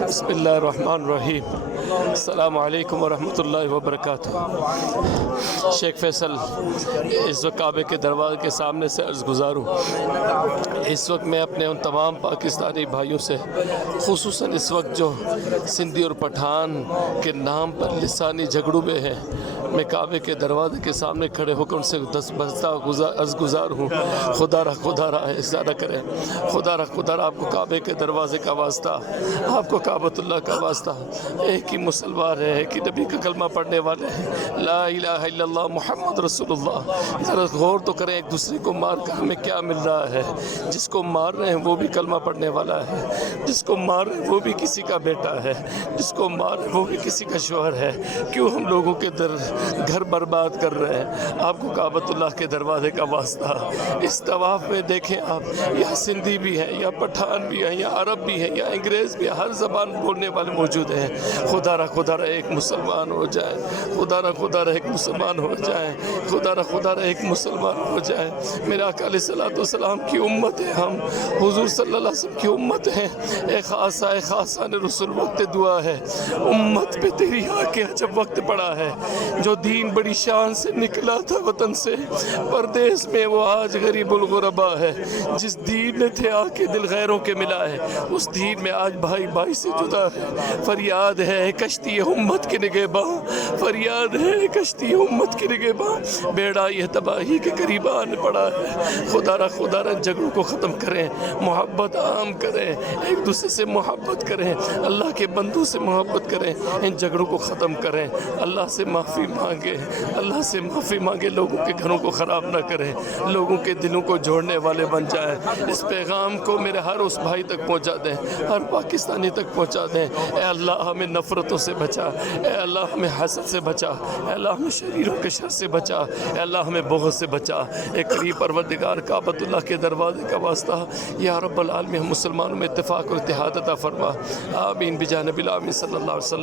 بسم اللہ الرحمن الرحیم۔ السلام علیکم ورحمۃ اللہ وبرکاتہ۔ شیخ فیصل اس وقت کعبے کے دروازے کے سامنے سے عرض گزار ہوں۔ اس وقت میں اپنے ان تمام پاکستانی بھائیوں سے، خصوصاً اس وقت جو سندھی اور پٹھان کے نام پر لسانی جھگڑوں میں ہیں، میں کعبے کے دروازے کے سامنے کھڑے ہو کر ان سے عرض گزار ہوں، خدا را ایسا نہ کریں، خدا را آپ کو کعبے کے دروازے کا واسطہ، آپ کو کعبۃ اللہ کا واسطہ، ایک ہی مسلمان ہے، ایک ہی نبی کا کلمہ پڑھنے والے ہیں، لا الہ الا اللہ محمد رسول اللہ۔ ذرا غور تو کریں، ایک دوسرے کو مار کر ہمیں کیا مل رہا ہے؟ جس کو مار رہے ہیں وہ بھی کلمہ پڑھنے والا ہے، جس کو مار رہے ہیں وہ بھی کسی کا بیٹا ہے، جس کو مار رہے ہیں وہ بھی کسی کا شوہر ہے۔ کیوں ہم لوگوں کے گھر برباد کر رہے ہیں؟ آپ کو کعبۃ اللہ کے دروازے کا واسطہ، اس طواف میں دیکھیں آپ، یا سندھی بھی ہیں، یا پٹھان بھی ہیں، یا عرب بھی ہیں، یا انگریز بھی ہیں، ہر زبان بولنے والے موجود ہیں۔ خدا را ایک مسلمان ہو جائے، خدا را ایک مسلمان ہو جائے، خدا را ایک مسلمان ہو جائے۔ میرے آقا علیہ الصلوۃ والسلام کی امت ہے ہم، حضور صلی اللہ علیہ وسلم کی امت ہیں۔ اے خاصہ نے رسول وقت دعا ہے، امت پہ تیری آ کے جب وقت پڑا ہے، جو دین بڑی شان سے نکلا تھا وطن سے، پردیس میں وہ آج غریب الغربا ہے۔ جس دین میں تھے آ کے دل غیروں کے ملا ہے، اس دین میں آج بھائی بھائی سے جدا ہے۔ فریاد ہے کشتی امت کے نگہباں، فریاد ہے کشتی امت کے نگہباں، بیڑا یہ تباہی کے قریب آن پڑا ہے۔ خدا را جھگڑوں کو ختم کریں، محبت عام کریں، ایک دوسرے سے محبت کریں، اللہ کے بندوں سے محبت کریں، ان جھگڑوں کو ختم کریں، اللہ سے معافی مانگیں، اللہ سے معافی مانگیں، لوگوں کے گھروں کو خراب نہ کریں، لوگوں کے دلوں کو جوڑنے والے بن جائیں۔ اس پیغام کو میرے ہر اس بھائی تک پہنچا دیں، ہر پاکستانی تک پہنچا دیں۔ اے اللہ ہمیں نفرتوں سے بچا، اے اللہ ہمیں حسد سے بچا، اے اللہ ہمیں شریروں کے شر سے بچا، اے اللہ ہمیں بغض سے بچا۔ اے کریم پروردگار، کعبۃ اللہ کے دروازے کا واسطہ، یا رب العالمین، ہم مسلمانوں میں اتفاق اور اتحاد عطا فرما، آمین بجانب العالمین صلی اللہ علیہ وسلم۔